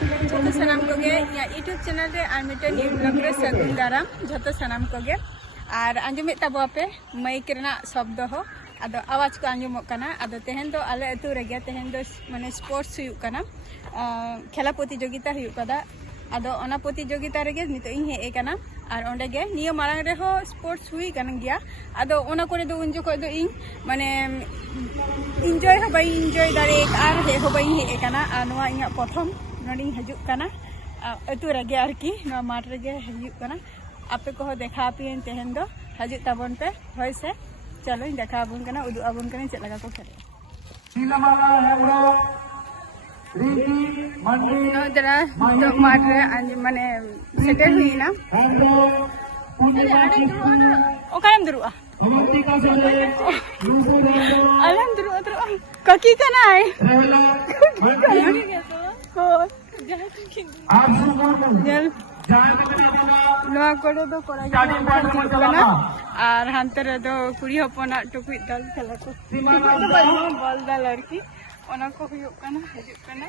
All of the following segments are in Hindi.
जो सानाम को यूट्यूब चैनल रे और मिटन न्यू ब्लॉग रे सगुन दाराम जो सानाम को और आंजमे तबोपे माइक रेना शब्द हो आदो आवाज को आंजमोग कना आदो तेहन दो आले अतु रेगे तेहन दो माने स्पोर्ट्स हुयुग कना खेला प्रतियोगिता हुयुग कदा आदो ओना प्रतियोगिता रेगे नितो इन हेज कना और ओंडे गे नियो मारांग रे हो स्पोर्ट्स हुई कन गया आदो ओना करे दो उन जोखो दो इन माने एंजॉय हो बाई एंजॉय दारे और हे हो बाई हे कना आ नोआ इना प्रथम नोडी हजुग कना अतु रेगे आरकी नोआ माठ रेगे हजुग कना आपे को देखा पियन तेहन दो हजुग ताबन पे होय से चलो इन देखा आबुन कना उदु आबुन कना चेद लगा को खेले नीलमाला हेमरो रिंकी मंडी नो जरा तो माठ रे माने सेटल हुई ना ओकाम दुरुआ अलहम दुरुआ दुरुआ ककी कना है जल नोआ कोडे दो कोड़ा कना और हांते रे दो कुड़ी हपना टुकुई दल खेला को बॉल दल लड़की ओना को हुयुग कना हजुग कना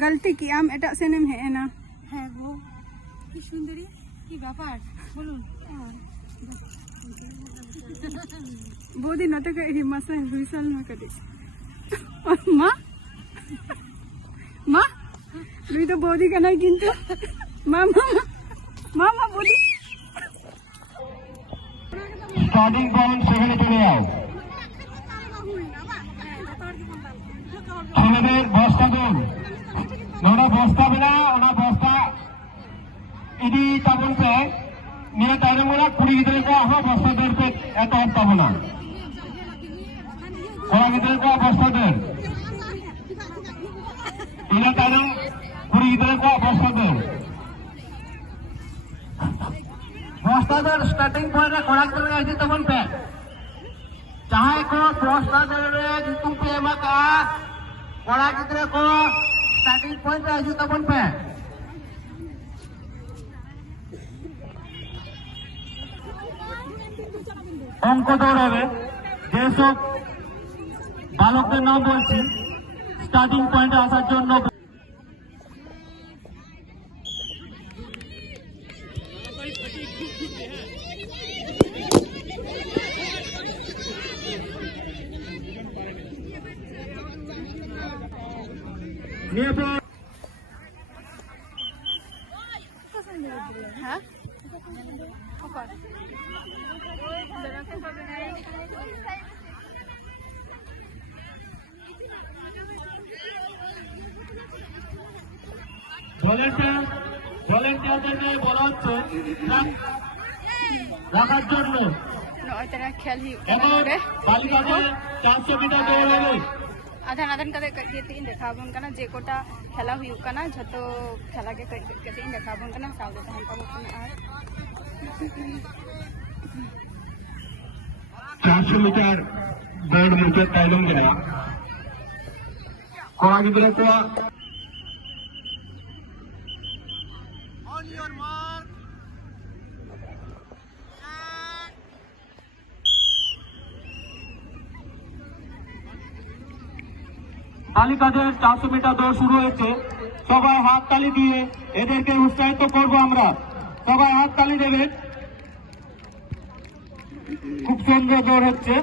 गलती की आम एटा सेनेम है ना है वो की सुंदरी की व्यापार बोलूं बोदी नते के हिमासा हुइसल में कदे मां मां दुई तो बोदी कना किंतु मामा मामा बोदी स्टार्टिंग पॉइंट सेवेन चले आओ ছেলেদের বস্তা দৌড় নোনা বস্তা বেলা ওনা বস্তা ইদি তাবন पे मेरा टाइम मोला कुड़ी गिदरे को आहा बस्ता दौड़ पे एत ताबना कोड़ा गिदरे को बस्ता दौड़ मेरा टाइम कुड़ी गिदरे को बस्ता दौड़ बस्ता दौड़ स्टार्टिंग पॉइंट रे कोड़ा गिदरे आजी तबन पे चाहे को बस्ता दौड़ रे जुतु पे मका कोड़ा गिदरे को स्टार्टिंग पॉइंट रे आजी तबन पे অঙ্ক দৌড়াবে যেসব বালকদের নাম বলছি স্টার্টিং পয়েন্টে আসার জন্য हाँ ভলেন্টিয়ারদেরকে বলা হচ্ছে রাখার জন্য खेल এবং বালিকাদের 400 মিটার দৌড় হবে आधान आधान कदे कते इन देखाबन कना जे कोटा खेला हुयुग कना झतो खेला के कते इन देखाबन कना सावदे तहन पाबो कना आर 400 मीटर दौड़ मुझे तालुम गया कोड़ा गिदरे को ऑन योर मार्क বালিকাদের 400 মিটার দৌড় শুরু হয়েছে সবাই হাত তালি দিয়ে এদেরকে উৎসাহিত করব আমরা সবাই হাত তালি দেবেন খুব সুন্দর দৌড় হচ্ছে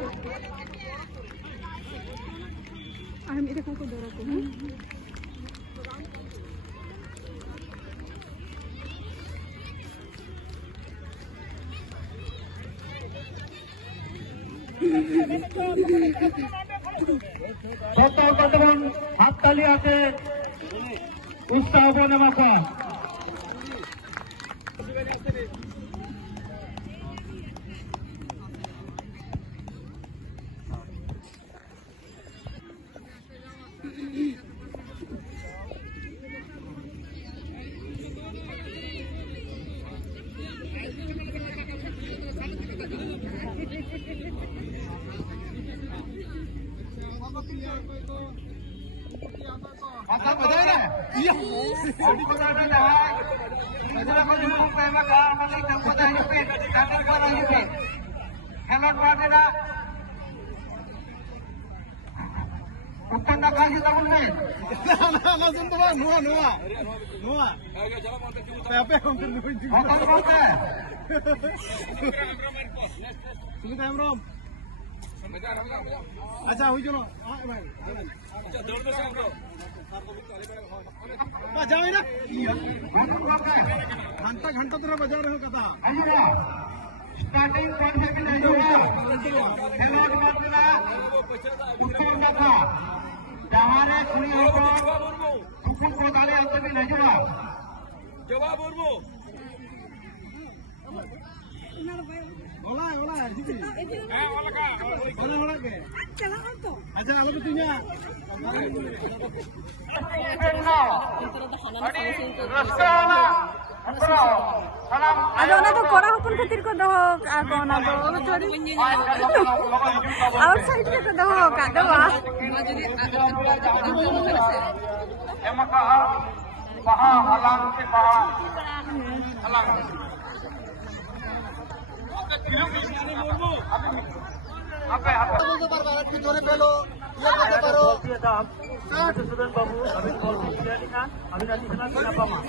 আর মেরে কাকু দৌড়াতে বর্তমান হাততালি আছে উৎসাহ বনে মাখা उनको दादा जहां इधर को जो प्रेम का मतलब तब पता है पे स्टार्टिंग कर रही है खेलन बादेरा उत्तर ना काजी तब में ना सुन तो नुआ पे हम तो होटल बोलते हैं सुन कैमरा अच्छा हुई चलो भाई अच्छा दौड़ दो सब बजाओ ना घंटा घंटा तेरा बजा रहे हो कथा स्टार्टिंग कर से नहीं हुआ खेलन बादेरा उत्तर ना था जहां रे खुली हो कुकुर को डाले अंत में नहीं हुआ जवाब उर्मू Hola, Jiki. Hola ke? Acha alam punya. Ada orang tu korang pun ketir ko doh aku orang tu sorry. Outside ke doh kat doh. एमका पहा हलांग के पहा हलांग apa কি ধরে পেলো ইয়ে করতে পারো Sudan Babu kami polisi jadi kan kami nanti senang kenapa mah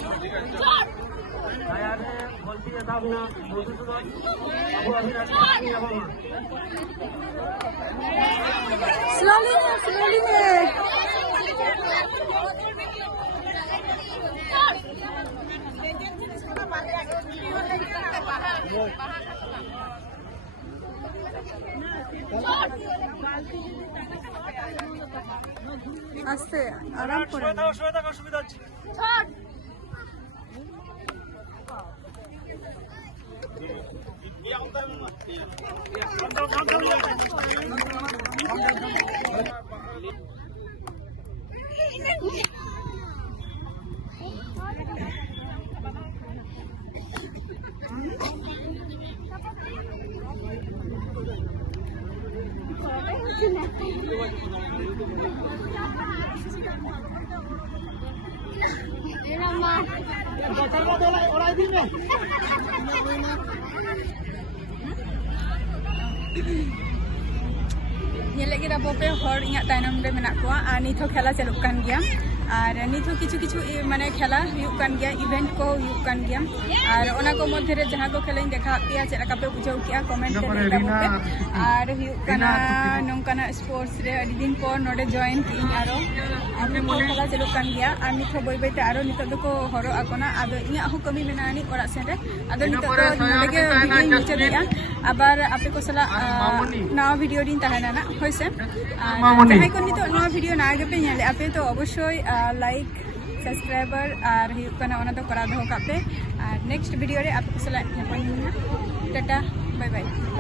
saya ada polisi ya tahu na Sudan Abu kami nanti kenapa mah Slowly. আস্তে আরাম করে অসুবিধা হচ্ছে Nyelek kita pope hor ingat tainam re menak kuah. Nitho khela chaluk kan gaya. আর নিথো কিছু কিছু মানে খেলা হুয়ুগ কান গিয়া ইভেন্ট ko হুয়ুগ কান গিয়া আর ওনা ko মধ্যে রে jaha ko khelain dekha piya chela ka pe bujhau kiya comment re lay tabope R হুয়ুগ kana nongkana sports re adi din por node join ki aro ape mo khala chaluk kan gaya ar nitho boi boi te aro nitho doko horo akona ado inya ho kami menani orak sen re ado nitho to node ge video niche dia abar ape ko sala nawa video din tahena na hoise ar jahay ko nitho nawa video na age pe nyale ape to obosshoi like subscriber R হুয়ুগ kana ona to kora doho kape R next video re ape ko sala nyapoi na tata bye bye